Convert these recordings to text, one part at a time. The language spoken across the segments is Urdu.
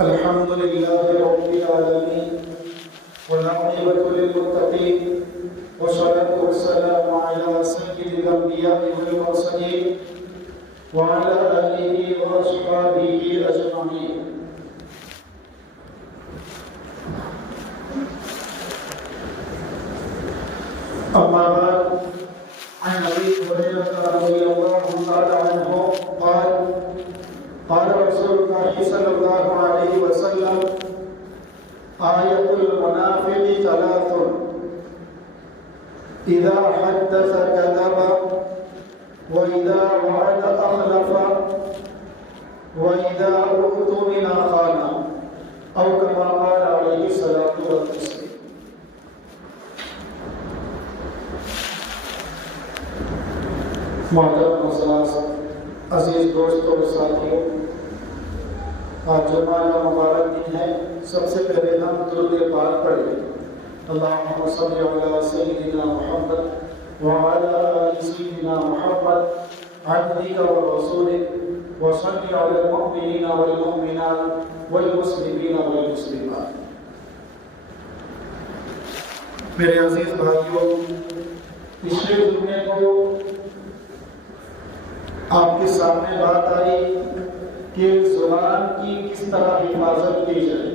الحمد لله رب العالمين والعاقبة للمتقين والصلاة والسلام على سيد الأنبياء والمرسلين وعلى آله وأصحابه أجمعين. أما بعد، عن أبي هريرة رضي الله تعالى عنه قال قال رسول الله صلى الله عليه وسلم: آية المنافق ثلاث: إذا حدث كذب، وإذا وعد أخلف، وإذا اؤتمن خان، أو كما قال عليه الصلاة والسلام. محترم حضرات، عزیز دوستوں اور ساتھیوں، آج جمعہ کا مبارک دن ہے. سب سے پہلے ہم درود پاک پڑھیں. اللہم صلی علی سیدنا محمد وعلی آل سیدنا محمد عبدک ورسولک وصلی علی المؤمنین والمؤمنات والمسلمین والمسلمات. میرے عزیز بھائیوں، پچھلے جمعے کو آپ کے سامنے بات آئی کہ زبان کی کس طرح حفاظت کی جائے،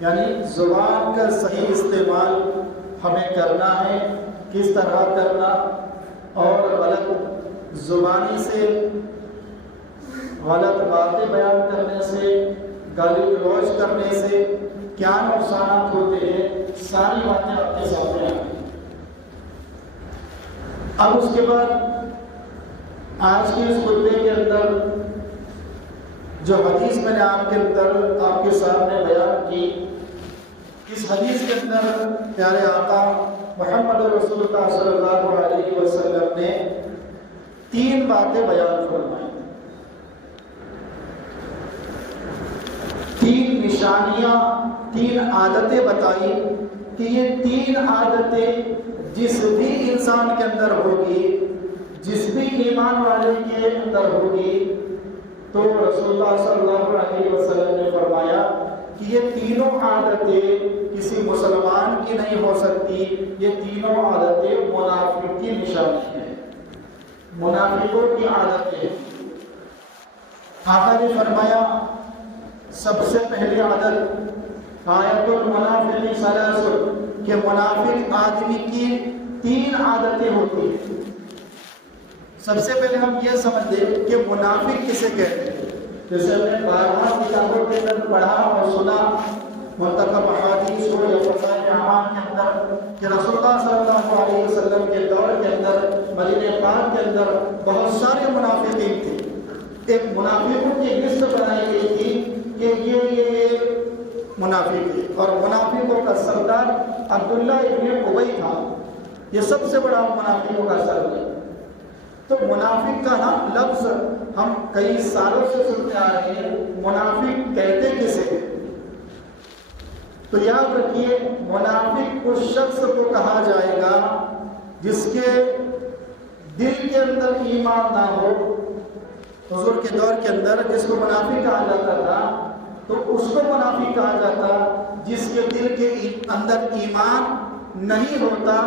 یعنی زبان کا صحیح استعمال ہمیں کرنا ہے، کس طرح کرنا، اور غلط زبانی سے، غلط باتیں بیان کرنے سے، گالی گلوچ کرنے سے کیا نقصانات ہوتے ہیں، ساری باتیں آپ کے سامنے آئیں. اب اس کے بعد آج کے اس خطبے کے اندر جو حدیث میں نے آپ کے سامنے بیان کی، اس حدیث کے اندر پیارے آقا محمد رسول اللہ صلی اللہ علیہ وسلم نے 3 باتیں بیان فرمائی، 3 نشانیاں، 3 عادتیں بتائی کہ یہ 3 عادتیں جس بھی انسان کے اندر ہوگی، جس بھی ایمان والے کے اندر ہوگی، تو رسول اللہ صلی اللہ علیہ وسلم نے فرمایا کہ یہ تینوں عادتیں کسی مسلمان کی نہیں ہو سکتی. یہ تینوں عادتیں منافق کی نشانی ہیں، منافقوں کی عادتیں. آقا نے فرمایا سب سے پہلی عادت آیت المنافق ثلاث، کہ منافق آدمی کی 3 عادتیں ہوتی ہیں. سب سے پہلے ہم یہ سمجھ لیں کہ منافق کسے کہتے ہیں. جیسے ہم نے بارہا کتابوں کے اندر پڑھا اور سنا، منتخب احادیث ہو یا فضائل اعمال کے اندر، کہ رسول اللہ صلی اللہ علیہ وسلم کے دور کے اندر، مدینہ پاک کے اندر بہت سارے منافقین تھے. ایک منافقوں کی لسٹ بنائی گئی تھی کہ یہ منافق ہے، اور منافقوں کا سردار عبداللہ ابن ابی تھا. یہ سب سے بڑا منافقوں کا سردار. تو منافق کا لفظ ہم کئی سالوں سے سنتے آ رہے ہیں، منافق کہتے کسے ہیں؟ تو یاد رکھیے، منافق اس شخص کو کہا جائے گا جس کے دل کے اندر ایمان نہ ہو. حضور کے دور کے اندر جس کو منافق کہا جاتا تھا، تو اس کو منافق کہا جاتا جس کے دل کے اندر ایمان نہیں ہوتا،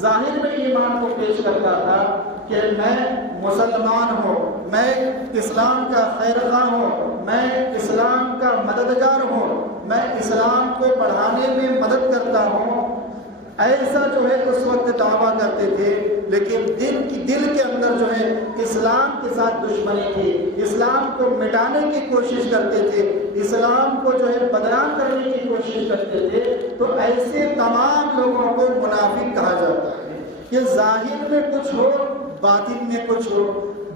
ظاہر میں ایمان کو پیش کرتا تھا کہ میں مسلمان ہوں، میں اسلام کا خیرخواہ ہوں، میں اسلام کا مددگار ہوں، میں اسلام کو بڑھانے میں مدد کرتا ہوں. ایسا جو ہے اس وقت دعویٰ کرتے تھے، لیکن دل کے اندر جو ہے اسلام کے ساتھ دشمنی تھی، اسلام کو مٹانے کی کوشش کرتے تھے، اسلام کو جو ہے بدنام کرنے کی کوشش کرتے تھے. تو ایسے تمام لوگوں کو منافق کہا جاتا ہے کہ ظاہر میں کچھ ہو، باطن میں کچھ ہو،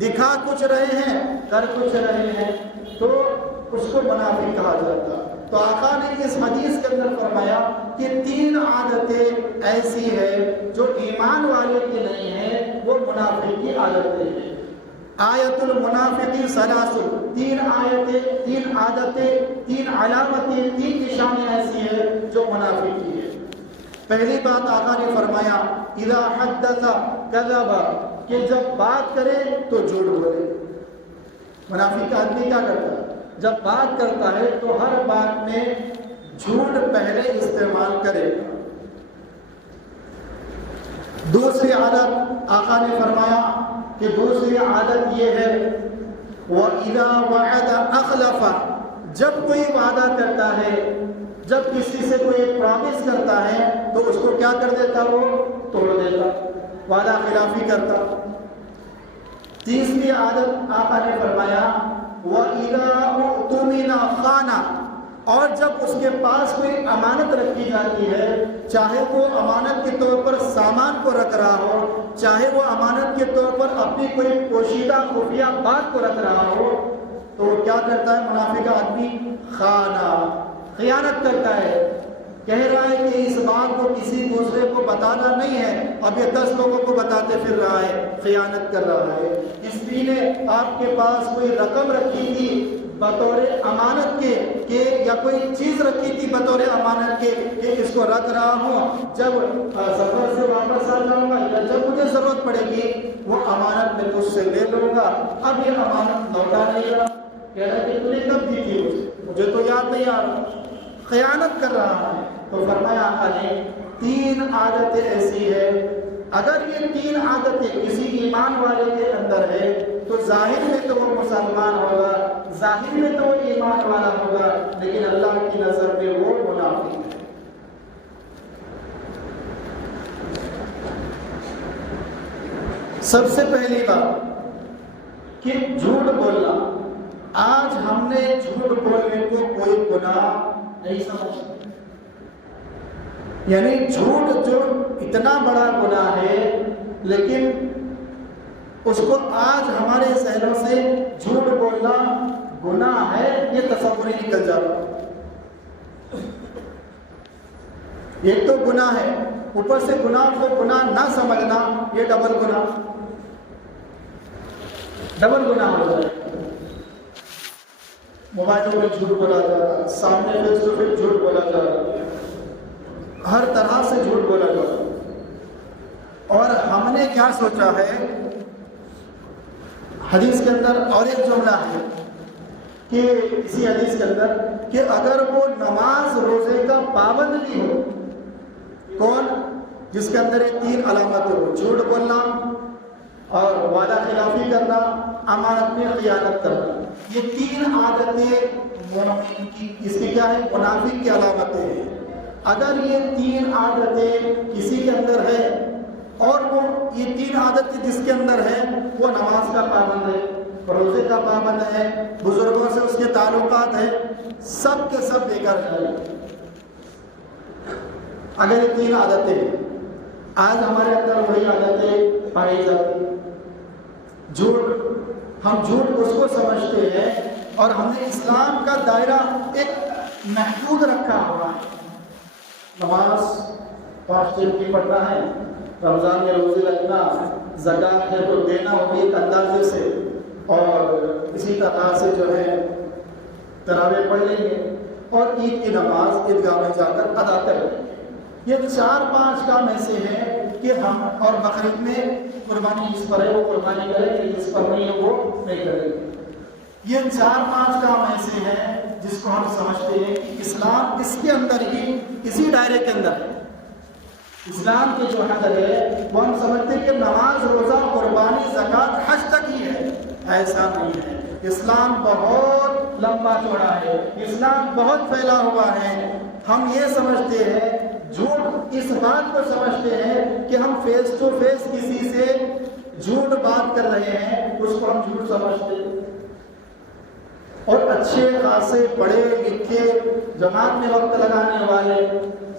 دکھا کچھ رہے ہیں، کر کچھ رہے ہیں، تو اس کو منافق کہا جاتا. تو آقا نے اس حدیث کے اندر فرمایا کہ 3 عادتیں ایسی ہیں جو ایمان والے کی نہیں ہیں، وہ منافق کی عادتیں ہیں. آیت المنافق ثلاث، 3 آیتیں، 3 عادتیں، 3 علامتیں، 3 نشانیاں ایسی ہیں جو منافق کی ہیں. پہلی بات آقا نے فرمایا اذا حدث کذب، کہ جب بات کرے تو جھوٹ بولے. منافق آدمی کیا کرتا ہے؟ جب بات کرتا ہے تو ہر بات میں جھوٹ پہلے استعمال کرے گا۔ دوسری عادت آقا نے فرمایا کہ دوسری عادت یہ ہے وَإِذَا وَعَدَ أَخْلَفَ، جب کوئی وعدہ کرتا ہے، جب کسی سے کوئی پرامس کرتا ہے تو اس کو کیا کر دیتا، وہ توڑ دیتا، وعدہ خلافی کرتا۔ تیسری عادت آقا نے فرمایا وَإِذَا اُؤْتُمِنَ خَانَ، اور جب اس کے پاس کوئی امانت رکھی جاتی ہے، چاہے وہ امانت کے طور پر سامان کو رکھ رہا ہو، چاہے وہ امانت کے طور پر اپنی کوئی پوشیدہ خفیہ بات کو رکھ رہا ہو، تو وہ کیا کرتا ہے منافق آدمی، خانہ، خیانت کرتا ہے، کہہ رہا ہے کہ اس بات کو کسی دوسرے کو بتانا نہیں ہے، اب یہ 10 لوگوں کو بتاتے پھر رہا ہے، خیانت کر رہا ہے۔ کسی نے آپ کے پاس کوئی رقم رکھی تھی بطور امانت کے، کہ یا کوئی چیز رکھی تھی بطور امانت کے کہ اس کو رکھ رہا ہوں، جب سفر سے واپس آ جاؤں گا یا جب مجھے ضرورت پڑے گی وہ امانت میں تجھ سے لے لوں گا، اب یہ امانت لوٹا نہیں رہا، کہہ رہا کہ تو نے کب دی تھی مجھے تو یاد نہیں آ رہا، خیانت کر رہا ہے۔ تو فرمایا آقا نے 3 عادتیں ایسی ہے، اگر یہ 3 عادتیں کسی ایمان والے کے اندر ہے تو ظاہر میں تو وہ مسلمان ہوگا، ظاہر میں تو وہ ایمان والا ہوگا، لیکن اللہ کی نظر میں وہ منافق ہے۔ سب سے پہلی بات کہ جھوٹ بولنا، آج ہم نے جھوٹ بولنے کو کوئی گناہ نہیں سمجھتے، یعنی جھوٹ جو اتنا بڑا گناہ ہے، لیکن اس کو آج ہمارے ذہنوں سے جھوٹ بولنا گناہ ہے یہ تصور ہی نکل جاتا۔ ایک تو گناہ ہے، اوپر سے گناہ کو گناہ نہ سمجھنا، یہ ڈبل گناہ ہو جائے۔ موبائلوں میں جھوٹ بولا جا رہا، سامنے فیس ٹو فیس جھوٹ بولا جا رہا، ہر طرح سے جھوٹ بولا جا رہا۔ اور ہم نے کیا سوچا ہے، حدیث کے اندر اور ایک جملہ ہے کہ اسی حدیث کے اندر کہ اگر وہ نماز روزے کا پابند نہیں ہو، کون؟ جس کے اندر یہ 3 علامتیں ہو، جھوٹ بولنا اور وعدہ خلافی کرنا، امانت میں خیانت کرنا، یہ 3 عادتیں مومن کی، اس کی کیا ہے، منافق کی علامتیں ہیں۔ اگر یہ 3 عادتیں کسی کے اندر ہے اور وہ یہ 3 عادتیں جس کے اندر ہے، وہ نماز کا پابند ہے، روزے کا پابند ہے، بزرگوں سے اس کے تعلقات ہیں، سب کے سب بیکار ہے۔ اگر یہ 3 عادتیں آج ہمارے اندر وہی عادتیں پائی جاتی، جھوٹ، ہم جھوٹ اس کو سمجھتے ہیں اور ہم نے اسلام کا دائرہ ایک محدود رکھا ہوا ہے۔ نماز 5 ٹائم کی پڑھنا ہے، رمضان میں روزے رکھنا، زکوٰۃ ہے تو دینا ہوگی ایک اندازے سے، اور اسی طرح سے جو ہے تراویح پڑھ لیں گے اور عید کی نماز عیدگاہ میں جا کر ادا کر لیں گے۔ یہ 4-5 کام ایسے ہیں کہ ہم، اور بقرعید میں قربانی جس پر ہے وہ قربانی کریں گے، جس پر نہیں ہے وہ نہیں کریں گے۔ یہ 4-5 کام ایسے ہیں جس کو ہم سمجھتے ہیں کہ اسلام اس کے اندر ہی، اسی دائرے کے اندر ہے۔ اسلام کی جو حد ہے وہ ہم سمجھتے ہیں کہ نماز، روزہ، قربانی، زکوٰۃ، حج تک ہی ہے، ایسا نہیں ہے۔ اسلام بہت لمبا چوڑا ہے، اسلام بہت پھیلا ہوا ہے۔ ہم یہ سمجھتے ہیں، جھوٹ اس بات کو سمجھتے ہیں کہ ہم فیس ٹو فیس کسی سے جھوٹ بات کر رہے ہیں، اس کو ہم جھوٹ سمجھتے ہیں۔ اور اچھے خاصے پڑھے لکھے جماعت میں وقت لگانے والے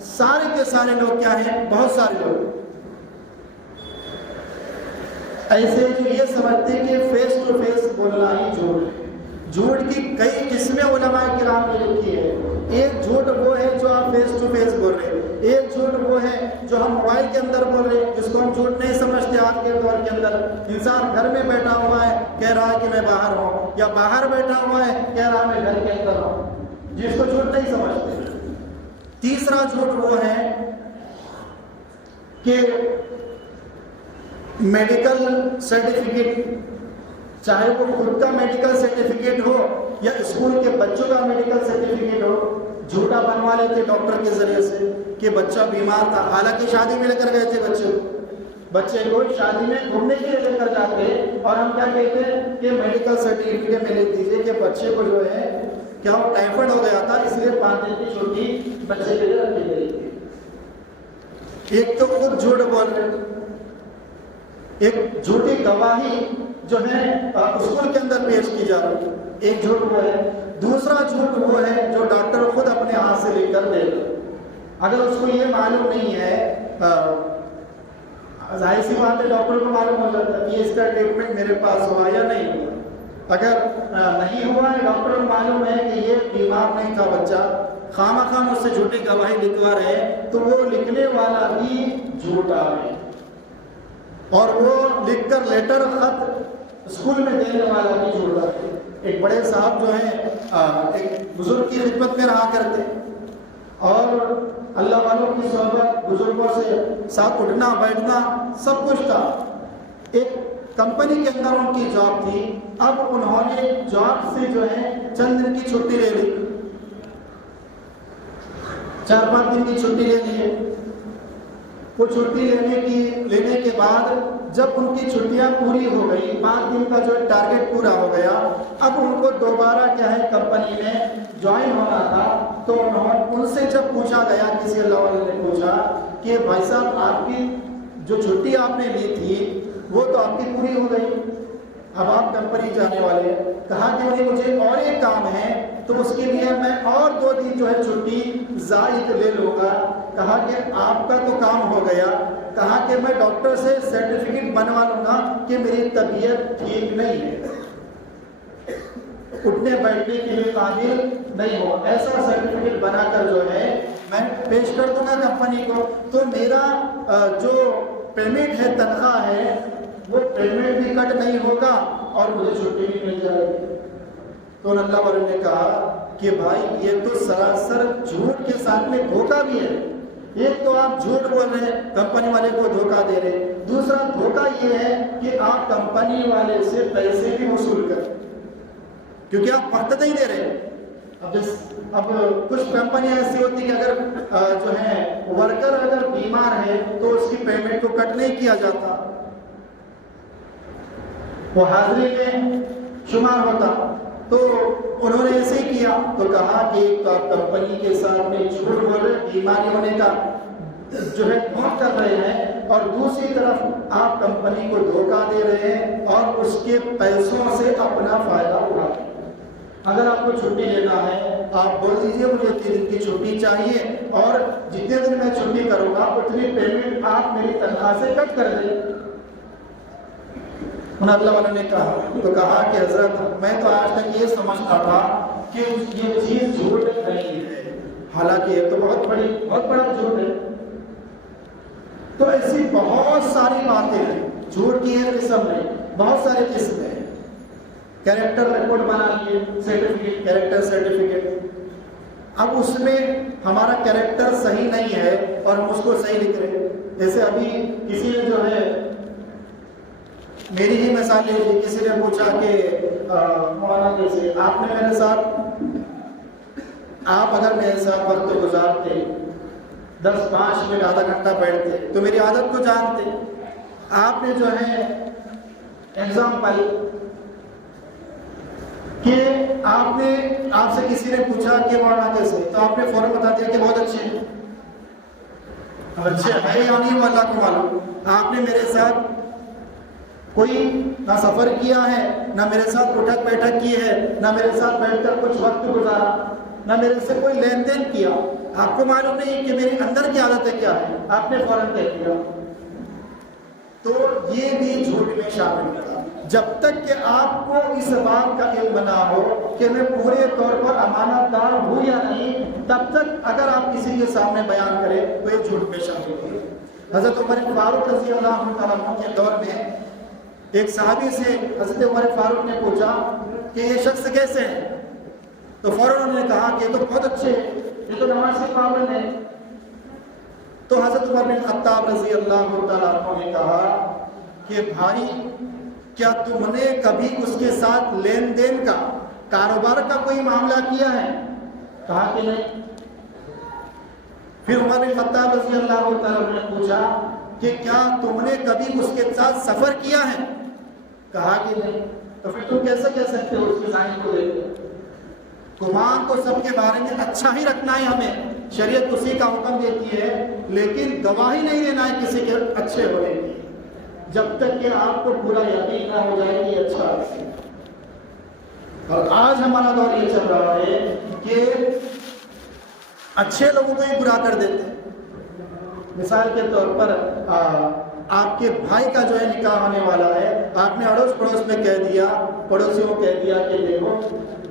سارے کے سارے لوگ کیا ہیں، بہت سارے لوگ ایسے جو یہ سمجھتے ہیں کہ فیس ٹو فیس بولنا ہی جھوٹ ہے۔ جھوٹ کی کئی قسمیں علماء کرام نے لکھی ہے۔ ایک جھوٹ وہ ہے جو آپ فیس ٹو فیس بول رہے ہیں، ایک جھوٹ وہ ہے جو ہم موبائل کے اندر بول رہے ہیں، جس کو ہم جھوٹ نہیں سمجھتے۔ آج کے دور کے اندر انسان گھر میں بیٹھا ہوا ہے، کہہ رہا ہے کہ میں باہر ہوں، یا باہر بیٹھا ہوا ہے، کہہ رہا ہے میں گھر کے اندر ہوں، جس کو جھوٹ نہیں سمجھتے۔ تیسرا جھوٹ وہ ہے کہ میڈیکل سرٹیفکیٹ، چاہے وہ خود کا میڈیکل سرٹیفکیٹ ہو یا اسکول کے بچوں کا میڈیکل سرٹیفکیٹ ہو، جھوٹا بنوا لیتے ڈاکٹر کے ذریعے سے کہ بچہ بیمار تھا، حالانکہ شادی میں لے کر گئے تھے بچے کو شادی میں گھومنے کے لیے لے کر جاتے، اور ہم کیا کہتے ہیں کہ میڈیکل سرٹیفکیٹ میں لکھ دیجیے کہ بچے کو جو ہے کیا وہ ٹائیفائڈ ہو گیا تھا، اس لیے 5 دن کی چھٹی بچے کے لیے رکھی گئی تھی۔ ایک تو خود جھوٹ بول رہے، ایک جھوٹی گواہی جو ہے اسکول کے اندر پیش کی جا رہی ہے، ایک جھوٹ وہ ہے۔ دوسرا جھوٹ وہ ہے جو ڈاکٹر خود اپنے ہاتھ سے لکھ کر دے گا۔ اگر اس کو یہ معلوم نہیں ہے، ظاہر سی بات ہے ڈاکٹر کو معلوم ہو جاتا ہے کہ اس کا ٹریٹمنٹ میرے پاس ہوا یا نہیں ہوا۔ اگر نہیں ہوا ہے، ڈاکٹر کو معلوم ہے کہ یہ بیمار نہیں تھا بچہ، خواہ مجھ سے جھوٹی گواہی لکھوا رہے، تو وہ لکھنے والا بھی جھوٹا ہے، اور وہ لکھ کر لیٹر خط اسکول میں دینے والا بھی جھوٹا ہے۔ ایک بڑے صاحب جو ہیں ایک بزرگ کی خدمت میں رہا کرتے، اور اللہ والوں کی صحبت، بزرگوں سے ساتھ اٹھنا بیٹھنا سب کچھ تھا۔ ایک کمپنی کے اندر ان کی جاب تھی، اب انہوں نے جاب سے جو ہے چند دن کی چھٹی لے لی، 4-5 دن کی چھٹی لے لی۔ وہ چھٹی لینے کے بعد جب ان کی چھٹیاں پوری ہو گئی، 5 دن کا جو ٹارگیٹ پورا ہو گیا، اب ان کو دوبارہ کیا ہے کمپنی میں جوائن ہونا تھا۔ تو ان سے جب پوچھا گیا، کسی اللہ والے نے پوچھا کہ بھائی صاحب آپ کی جو چھٹی آپ نے لی تھی وہ تو آپ کی پوری ہو گئی، اب آپ کمپنی جانے والے ہیں۔ کہا کہ مجھے اور ایک کام ہے، تو اس کے لیے میں اور 2 دن جو ہے چھٹی زائد لے لوں گا۔ کہا کہ آپ کا تو کام ہو گیا، کہا کہ میں ڈاکٹر سے سرٹیفکیٹ بنوا لوں گا کہ میری طبیعت ٹھیک نہیں ہے، اٹھنے بیٹھنے کے لیے قابل نہیں ہو، ایسا سرٹیفکیٹ بنا کر جو ہے میں پیش کر دوں گا کمپنی کو، تو میرا جو پیمنٹ ہے، تنخواہ ہے، وہ پیمنٹ بھی کٹ نہیں ہوگا اور مجھے چھٹی بھی مل جائے گی۔ تو اللہ والوں نے کہا کہ بھائی یہ تو سراسر جھوٹ کے ساتھ میں دھوکہ بھی ہے۔ ایک تو آپ جھوٹ بول رہے ہیں، کمپنی والے کو دھوکہ دے رہے ہیں، دوسرا دھوکہ یہ ہے کہ آپ کمپنی والے سے پیسے بھی وصول کریں، کیونکہ آپ وقت نہیں دے رہے۔ اب کچھ کمپنیاں ایسی ہوتی کہ اگر جو ہے ورکر اگر بیمار ہے تو اس کی پیمنٹ کو کٹ نہیں کیا جاتا، وہ حاضری میں شمار ہوتا۔ تو انہوں نے ایسے ہی کیا، تو کہا کہ ایک تو آپ کمپنی کے ساتھ میں جھوٹ بول رہے، بیماری ہونے کا جو ہے بہت کر رہے ہیں، اور دوسری طرف آپ کمپنی کو دھوکہ دے رہے ہیں اور اس کے پیسوں سے اپنا فائدہ اٹھا رہے ہیں۔ اگر آپ کو چھٹی لینا ہے، آپ بول دیجئے مجھے 3 دن کی چھٹی چاہیے، اور جتنے دن میں چھٹی کروں گا اتنی پیمنٹ آپ میری تنخواہ سے کٹ کر دیں۔ اللہ والوں نے کہا کہ حضرت میں تو آج تک یہ سمجھتا تھا کہ یہ چیز جھوٹ نہیں ہے، حالانکہ یہ تو بہت بڑا جھوٹ ہے۔ تو ایسی بہت ساری باتیں ہیں، جھوٹ کی ایک قسم نہیں، بہت ساری قسمیں ہیں۔ کیریکٹر رپورٹ بنا لیے، سرٹیفکیٹ، کیریکٹر سرٹیفکیٹ، اب اس میں ہمارا کیریکٹر صحیح نہیں ہے اور ہم اس کو صحیح لکھ رہے ہیں۔ جیسے ابھی کسی نے جو ہے میری ہی مثال لیجیے، کسی نے پوچھا کہ مولانا جیسے آپ نے میرے ساتھ، آپ اگر میرے ساتھ وقت گزارتے، 10-5 منٹ آدھا گھنٹہ بیٹھتے تو میری عادت کو جانتے۔ آپ نے جو ہے ایگزامپل کہ آپ سے کسی نے پوچھا کہ مولانا کیسے، تو آپ نے فوراً بتا دیا کہ بہت اچھے ہیں۔ اچھے ہے یا نہیں وہ اللہ کو معلوم۔ آپ نے میرے ساتھ کوئی نہ سفر کیا ہے، نہ میرے ساتھ اٹھک بیٹھک کی ہے، نہ میرے ساتھ بیٹھ کر کچھ وقت گزارا، نہ میرے سے کوئی لین دین کیا، آپ کو معلوم نہیں کہ میری اندر کی عادتیں کیا ہے، آپ نے فوراً کہہ دیا۔ تو یہ بھی جھوٹ میں شامل ہوگا۔ جب تک کہ آپ کو اس بات کا علم نہ ہو کہ میں پورے طور پر امانت دار ہوں یا نہیں، تب تک اگر آپ کسی کے سامنے بیان کریں تو یہ جھوٹ میں شامل ہوگا۔ حضرت عمر فاروق رضی اللہ عنہ کے دور میں ایک صحابی سے حضرت عمر فاروق نے پوچھا کہ یہ شخص کیسے ہیں، تو فوراً انہوں نے کہا کہ یہ تو بہت اچھے ہیں، یہ تو نماز سے پابند ہے۔ تو حضرت عمر بن خطاب رضی اللہ تعالیٰ عنہ نے کہا کہ بھائی کیا تم نے کبھی اس کے ساتھ لین دین کا کاروبار کا کوئی معاملہ کیا ہے؟ کہا کہ نہیں۔ پھر عمر بن خطاب رضی اللہ تعالیٰ نے پوچھا کہ کیا تم نے کبھی اس کے ساتھ سفر کیا ہے؟ کہا کہ نہیں۔ تو پھر تم کیسے کہہ سکتے ہو اس کے ظاہر کو دیکھ کر؟ گمان تو سب کے بارے میں اچھا ہی رکھنا ہے ہمیں، شریعت اسی کا حکم دیتی ہے، لیکن گواہی نہیں دینا ہے کسی کے اچھے ہونے کی جب تک کہ آپ کو پورا یقین نہ ہو جائے کہ اچھا ہے۔ اور آج ہمارا دور یہ چل رہا ہے کہ اچھے لوگوں کو ہی برا کر دیتے ہیں۔ مثال کے طور پر آپ کے بھائی کا جو ہے نکاح ہونے والا ہے، آپ نے اڑوس پڑوس میں کہہ دیا، پڑوسیوں کو کہہ دیا کہ دیکھو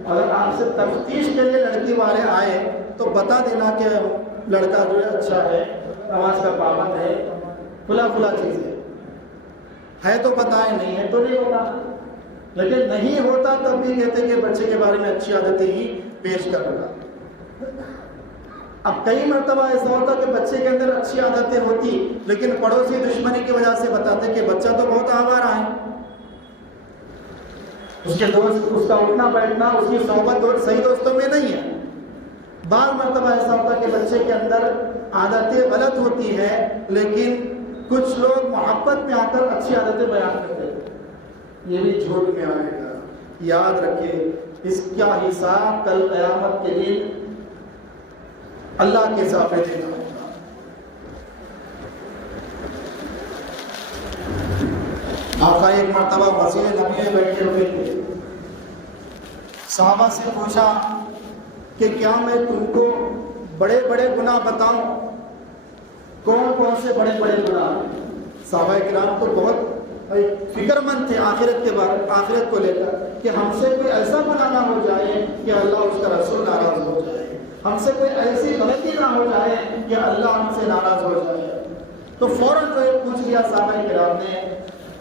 اگر آپ سے تفتیش کے لیے لڑکی والے آئے تو بتا دینا کہ لڑکا جو ہے اچھا ہے، نماز کا پابند ہے، فلا فلا چیز ہے تو بتائیں، نہیں ہے تو نہیں ہوتا۔ لیکن نہیں ہوتا تب بھی کہتے کہ بچے کے بارے میں اچھی عادتیں ہی پیش کرنا۔ اب کئی مرتبہ ایسا ہوتا کہ بچے کے اندر اچھی عادتیں ہوتی لیکن پڑوسی دشمنی کی وجہ سے بتاتے کہ بچہ تو بہت آوارہ ہے، اس کے دوست، اس کا اٹھنا بیٹھنا، اس کی صحبت اور صحیح دوستوں میں نہیں ہے۔ بعض مرتبہ ایسا ہوتا کہ بچے کے اندر عادتیں غلط ہوتی ہیں لیکن کچھ لوگ محبت میں آ کر اچھی عادتیں بیان کرتے ہیں، یہ بھی جھوٹ میں آئے گا۔ یاد رکھے اس کا حساب کل قیامت کے دن اللہ کے سامنے دینا ہوگا۔ آقا ایک مرتبہ مسجد نبی میں بیٹھے ہوئے تھے، صحابہ سے پوچھا کہ کیا میں تم کو بڑے بڑے گناہ بتاؤں؟ کون کون سے بڑے بڑے گناہ؟ صحابہ کرام تو بہت فکر مند تھے آخرت کو لے کر کہ ہم سے کوئی ایسا گناہ نہ ہو جائے کہ اللہ اس کا رسول ناراض ہو جائے، ہم سے کوئی ایسی غلطی نہ ہو جائے کہ اللہ ہم سے ناراض ہو جائے۔ تو فوراً جو پوچھ لیا صحابہ کرام نے،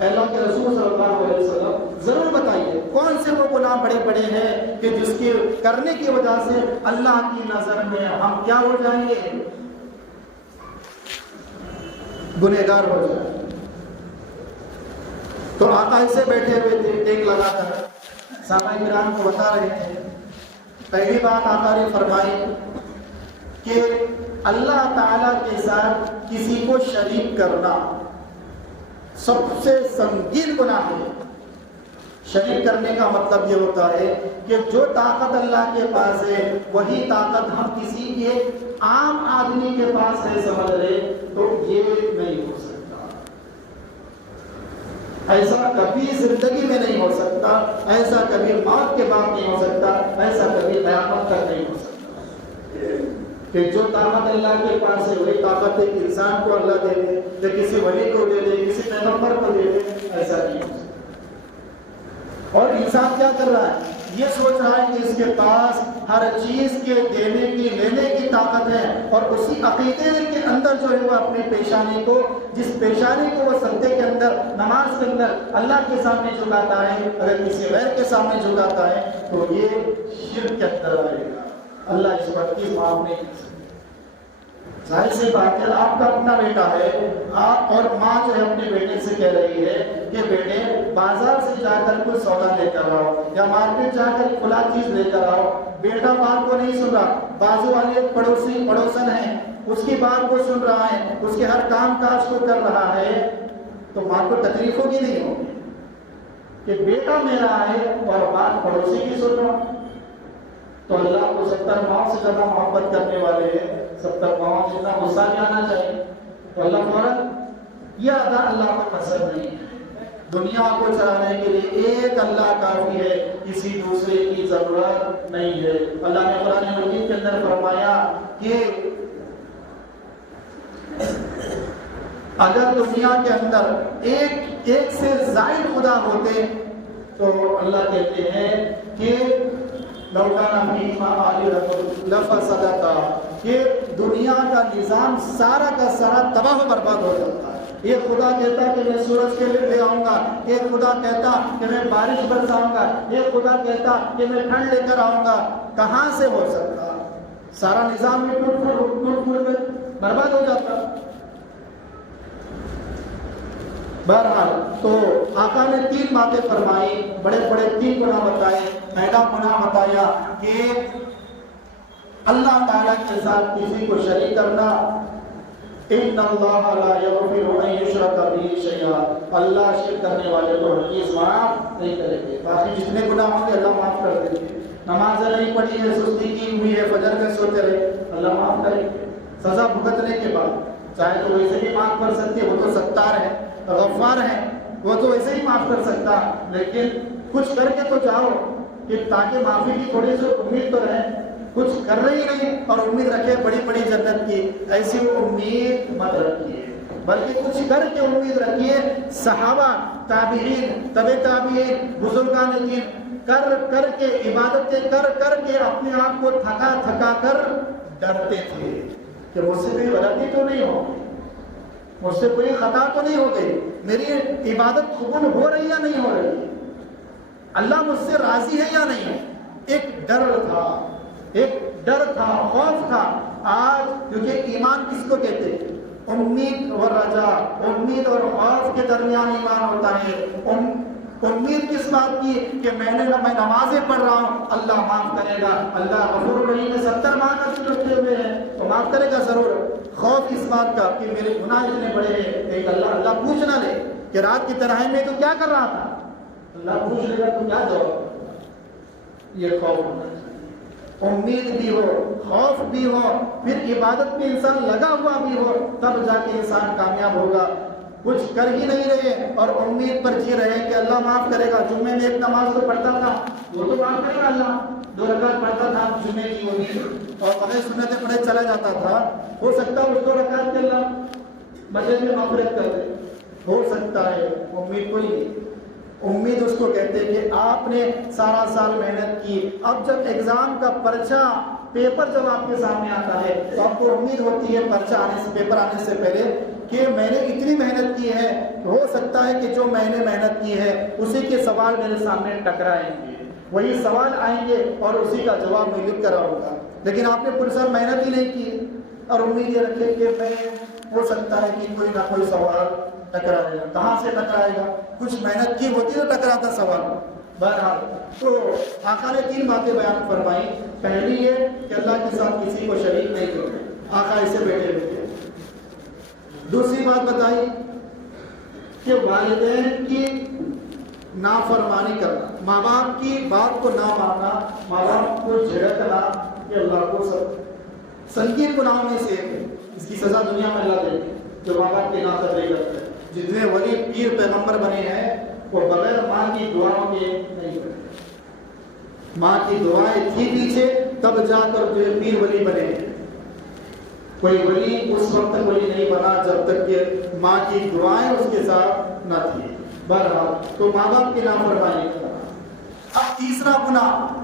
اللہ کے رسول صلی اللہ علیہ وسلم ضرور بتائیے کون سے وہ گناہ بڑے بڑے ہیں کہ جس کے کرنے کی وجہ سے اللہ کی نظر میں ہم کیا ہو جائیں گے؟ گنہگار ہو جائیں۔ تو آقا ایسے بیٹھے ہوئے تھے، ٹیک لگا کر صحابہ کرام کو بتا رہے تھے۔ پہلی بات آقا نے فرمائی کہ اللہ تعالیٰ کے ساتھ کسی کو شریک کرنا سب سے سنگین گناہ ہے۔ شریک کرنے کا مطلب یہ ہوتا ہے کہ جو طاقت اللہ کے پاس ہے وہی طاقت ہم کسی ایک عام آدمی کے پاس ہے سمجھ رہے تو یہ نہیں ہو سکتا، ایسا کبھی زندگی میں نہیں ہو سکتا، ایسا کبھی موت کے بعد نہیں ہو سکتا، ایسا کبھی قیامت تک نہیں ہو سکتا کہ جو طاقت اللہ کے پاس ہے وہی طاقت ایک انسان کو اللہ دے دے یا کسی ولی کو دے دے، کسی پیغمبر کو دے دے، ایسا نہیں ہو سکتا۔ اور انسان کیا کر رہا ہے؟ یہ سوچ رہا ہے کہ اس کے پاس ہر چیز کے دینے کی لینے کی طاقت ہے، اور اسی عقیدے کے اندر جو ہے وہ اپنی پیشانی کو، جس پیشانی کو وہ سجدے کے اندر، نماز کے اندر اللہ کے سامنے جھکاتا ہے، اگر کسی غیر کے سامنے جھکاتا ہے تو یہ شرک کے اندر آئے گا۔ اللہ اس بات کی معاف نہیں کر سکتا۔ ظاہر سی بات ہے، آپ کا اپنا بیٹا ہے، آپ اور ماں جو ہے اپنے بیٹے سے کہہ رہی ہے کہ بیٹے بازار سے جا کر کوئی سودا لے کر آؤ یا مارکیٹ جا کر کھلا چیز لے کر آؤ۔ بیٹا بات کو نہیں سن رہا، بازو والے پڑوسن ہیں، اس کی بات کو سن رہا ہے، اس کے ہر کام کاج کو کر رہا ہے، تو ماں کو تکلیف ہوگی نہیں ہوگی کہ بیٹا میرا ہے اور بات پڑوسی کی سن رہا ہوں؟ تو اللہ کو 70 ماؤں سے زیادہ محبت کرنے والے ہیں، 70 ماؤں سے اتنا غصہ نہیں آنا چاہیے۔ تو اللہ فوراً یہ ادا اللہ کو پسند نہیں ہے۔ دنیا کو چلانے کے لیے ایک اللہ کافی ہے، کسی دوسرے کی ضرورت نہیں ہے۔ اللہ نے قرآن مجید کے اندر فرمایا کہ اگر دنیا کے اندر ایک سے زائد خدا ہوتے تو اللہ کہتے ہیں کہ کہ دنیا کا نظام سارا کا سارا تباہ و برباد ہو جاتا ہے۔ ایک خدا کہتا کہ میں سورج کے لیے لے آؤں گا، ایک خدا کہتا کہ میں بارش برساؤں گا، ایک خدا کہتا کہ میں ٹھنڈ لے کر آؤں گا، کہاں سے ہو سکتا؟ سارا نظام میں ٹوٹ پھوٹ میں برباد ہو جاتا۔ بہرحال تو آقا نے 3 باتیں فرمائی، بڑے بڑے 3 گناہ بتائے۔ پہلا گناہ بتایا کہ اللہ تعالیٰ کے ساتھ کسی کو شریک کرنا. ان اللہ لا یغفر ان یشرک بہ شیئا، اللہ شرک کرنے والے کو ہرگز معاف نہیں کریں گے. باقی جتنے گناہ ہوں گے اللہ معاف کر دیں گے. نماز نہیں پڑھی ہے، سستی کی ہوئی ہے، فجر میں سوتے رہے، اللہ معاف کریں گے سزا بھگتنے کے بعد. چاہے تو ویسے بھی معاف کر سکتے ہیں، وہ تو ستار ہے، غفار ہے، وہ تو ویسے ہی معاف کر سکتا، لیکن کچھ کر کے تو جاؤ کہ تاکہ معافی کی تھوڑی سی امید تو رہے. کچھ کر رہی نہیں اور امید رکھے بڑی بڑی جنت کی، ایسی امید مت رکھیے، بلکہ کچھ کر کے امید رکھیے. صحابہ، تابعین، تبع تابعین، بزرگان دین کر کر کے، عبادتیں کر کر کے اپنے آپ کو تھکا تھکا کر ڈرتے تھے کہ مجھ سے کوئی غلطی تو نہیں ہو، مجھ سے کوئی خطا تو نہیں ہو گئی، میری عبادت قبول ہو رہی یا نہیں ہو رہی، اللہ مجھ سے راضی ہے یا نہیں ہے. ایک ڈر تھا، ایک ڈر تھا، خوف تھا. آج کیونکہ ایمان کس کو کہتے ہیں؟ امید اور رجا، امید اور خوف کے درمیان ایمان ہوتا ہے. امید کس بات کی کہ میں نمازیں پڑھ رہا ہوں، اللہ معاف کرے گا، اللہ غفور رحیم ہے، 70 ماہ کا ذکر رکھتے ہوئے ہیں تو معاف کرے گا ضرور. خوف اس بات کا کہ میرے گناہ اتنے بڑے ہیں، ایک اللہ پوچھ نہ لے کہ رات کی تنہائی میں تو کیا کر رہا تھا، اللہ پوچھ لے گا تو کیا جواب. یہ خوف ہونا چاہیے. امید بھی ہو، خوف بھی ہو، پھر عبادت میں انسان لگا ہوا بھی ہو، تب جا کے انسان کامیاب ہوگا. کچھ کر ہی نہیں رہے اور امید پر جی رہے کہ اللہ معاف کرے گا. جمعے میں ایک نماز تو پڑھتا تھا، وہ تو معاف کرے گا اللہ. 2 رکعت پڑھتا تھا جمعے کی وہ بھی، اور بغیر سنتیں پڑھے چلا جاتا تھا. ہو سکتا ہے اس 2 رکعت کے اللہ بدلے میں مغفرت کر دے، ہو سکتا ہے. امید کوئی نہیں. امید اس کو کہتے ہیں کہ آپ نے سارا سال محنت کی، اب جب ایگزام کا پرچہ پیپر جب آپ کے سامنے آتا ہے تو آپ کو امید ہوتی ہے پرچہ آنے سے، پیپر آنے سے پہلے کہ میں نے اتنی محنت کی ہے، ہو سکتا ہے کہ جو میں نے محنت کی ہے اسی کے سوال میرے سامنے ٹکرائیں گے، وہی سوال آئیں گے اور اسی کا جواب میں لکھ کر آؤں گا. لیکن آپ نے پورے سال محنت ہی نہیں کی اور امید یہ رکھے کہ میں ہو سکتا ہے کہ کوئی نہ کوئی سوال ٹکرائے گا. کہاں سے ٹکرائے گا؟ کچھ محنت کی ہوتی تو ٹکراتا سوال. بہرحال تو آقا نے 3 باتیں بیان فرمائی. پہلی یہ کہ اللہ کے ساتھ کسی کو شریک نہیں کرتے، آقا ایسے بیٹھے ہوئے تھے. دوسری بات بتائی کہ والدین کی نافرمانی کرنا، ماں باپ کی بات کو نہ ماننا، ماں باپ کو جھڑکنا، کہ اللہ کو سب سنگین گناہوں میں سے ایک ہے. اس کی سزا دنیا میں اللہ دے گی جو ماں باپ کی نافرمانی کرتے ہیں. جتنے ولی پیر پیغمبر بنے ہیں وہ بغیر ماں کی دعاؤں کے نہیں بنے. ماں کی دعائیں تھی پیچھے تب جا کر جو پیر ولی بنے. کوئی ولی اس وقت ولی نہیں بنا جب تک کہ ماں کی دعائیں اس کے ساتھ نہ تھی. بہرحال تو ماں باپ کی نافرمانی کرنا. اب تیسرا گناہ،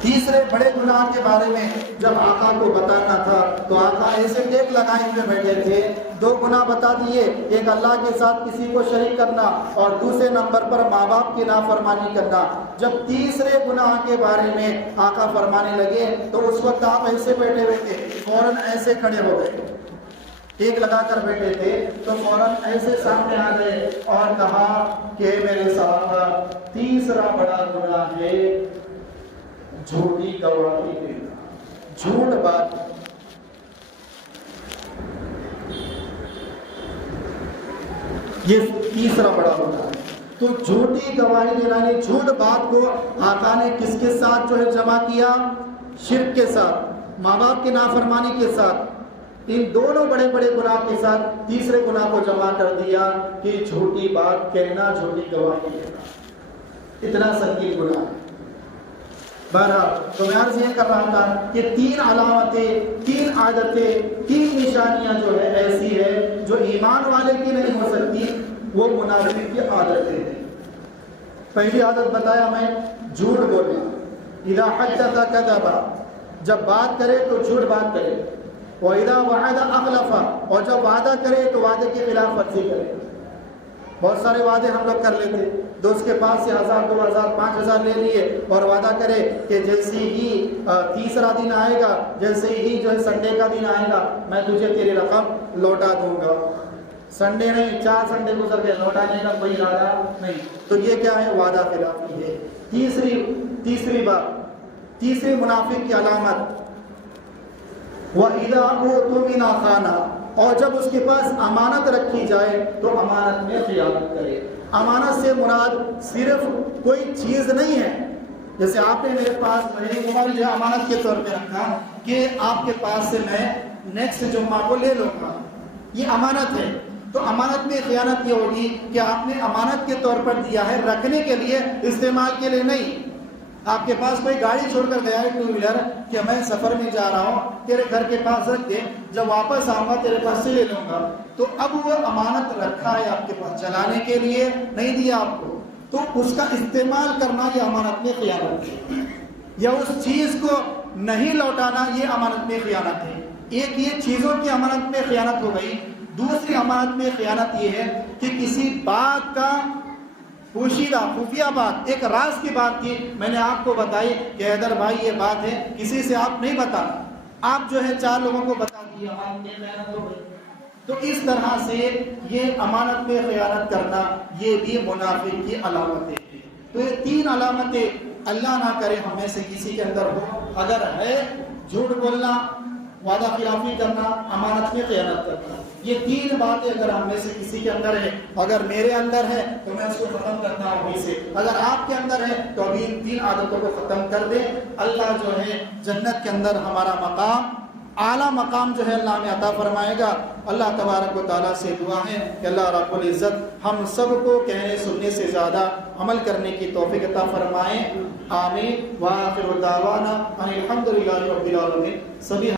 تیسرے بڑے گناہ کے بارے میں جب آقا کو بتانا تھا تو آقا ایسے ٹیک لگائے ہوئے بیٹھے تھے. 2 گناہ بتا دیے، ایک اللہ کے ساتھ کسی کو شریک کرنا اور دوسرے نمبر پر ماں باپ کی نافرمانی کرنا. جب تیسرے گناہ کے بارے میں آقا فرمانے لگے تو اس وقت آپ ایسے بیٹھے ہوئے تھے، فوراً ایسے کھڑے ہو گئے. ٹیک لگا کر بیٹھے تھے تو فوراً ایسے سامنے آ گئے اور کہا کہ میرے صحابہ، تیسرا بڑا گناہ ہے جھوٹی گواہی دینا، جھوٹ بات. یہ تیسرا بڑا گناہ ہے. تو جھوٹی گواہی دینا یعنی جھوٹ بات کو آقا نے کس کے ساتھ جو ہے جمع کیا؟ شرک کے ساتھ، ماں باپ کی نافرمانی کے ساتھ. ان دونوں بڑے بڑے گناہ کے ساتھ تیسرے گناہ کو جمع کر دیا کہ جھوٹی بات کہنا، جھوٹی گواہی دینا. اتنا سنگین گناہ ہے. بہرحال تو میں عرض یہ کر رہا تھا کہ 3 علامتیں، 3 عادتیں، 3 نشانیاں جو ہے ایسی ہے جو ایمان والے کی نہیں ہو سکتی، وہ منافق کی عادتیں ہیں. پہلی عادت بتایا میں، جھوٹ بولنا. اذا حدث کذب، جب بات کرے تو جھوٹ بات کرے. وَإِذَا وَعَدَ أَخْلَفَ، اور جب وعدہ کرے تو وعدے کی خلاف ورزی کرے. بہت سارے وعدے ہم لوگ کر لیتے، دوست کے پاس سے 1000 2000 5000 لے لیے اور وعدہ کرے کہ جیسے ہی تیسرا دن آئے گا، جیسے ہی جو ہے سنڈے کا دن آئے گا، میں تجھے تیری رقم لوٹا دوں گا. سنڈے نہیں 4 سنڈے گزر گئے لوٹانے کا کوئی ارادہ نہیں، تو یہ کیا ہے؟ وعدہ خلافی ہے۔ تیسری بات، تیسری منافق کی علامت، وَإِذَا أُؤْتُمِنَ خَانَ، اور جب اس کے پاس امانت رکھی جائے تو امانت میں خیانت کرے۔ امانت سے مراد صرف کوئی چیز نہیں ہے، جیسے آپ نے میرے پاس میری موبائل جو امانت کے طور پہ رکھا کہ آپ کے پاس سے میں نیکسٹ جمعہ کو لے لوں گا، یہ امانت ہے۔ تو امانت میں خیانت یہ ہوگی کہ آپ نے امانت کے طور پر دیا ہے، رکھنے کے لیے، استعمال کے لیے نہیں۔ آپ کے پاس کوئی گاڑی چھوڑ کر گیا ہے 2 ویلر کہ میں سفر میں جا رہا ہوں، تیرے گھر کے پاس رکھ دے، جب واپس آؤں گا تیرے پاس سے لے لوں گا، تو اب وہ امانت رکھا ہے آپ کے پاس چلانے کے لیے، نہیں دیا آپ کو، تو اس کا استعمال کرنا یہ امانت میں خیانت ہے، یا اس چیز کو نہیں لوٹانا یہ امانت میں خیانت ہے۔ ایک یہ چیزوں کی امانت میں خیانت ہو گئی۔ دوسری امانت میں خیانت یہ ہے کہ کسی بات کا پوشیدہ خفیہ بات، ایک راز کی بات تھی، میں نے آپ کو بتائی کہ حیدر بھائی یہ بات ہے، کسی سے آپ نہیں بتانا، آپ جو ہے 4 لوگوں کو بتا دیے، امانت میں خیانت ہو گئی۔ تو اس طرح سے یہ امانت میں خیانت کرنا یہ بھی منافق کی علامتیں ہیں۔ تو یہ 3 علامتیں اللہ نہ کرے ہم میں سے کسی کے اندر ہو، اگر ہے جھوٹ بولنا، وعدہ خلافی کرنا، امانت میں خیانت کرنا، یہ 3 باتیں اگر ہم میں سے کسی کے اندر ہے، اگر میرے اندر ہے تو میں اس کو ختم کرتا ہوں ابھی سے، اگر آپ کے اندر ہے تو ابھی ان 3 عادتوں کو ختم کر دیں۔ اللہ جو ہے جنت کے اندر ہمارا مقام، اعلیٰ مقام جو ہے اللہ ہمیں عطا فرمائے گا۔ اللہ تبارک و تعالیٰ سے دعا ہے کہ اللہ رب العزت ہم سب کو کہنے سننے سے زیادہ عمل کرنے کی توفیق عطا فرمائیں، آمین۔ وآخر دعوانا ان الحمد للہ رب العالمین۔ سبھی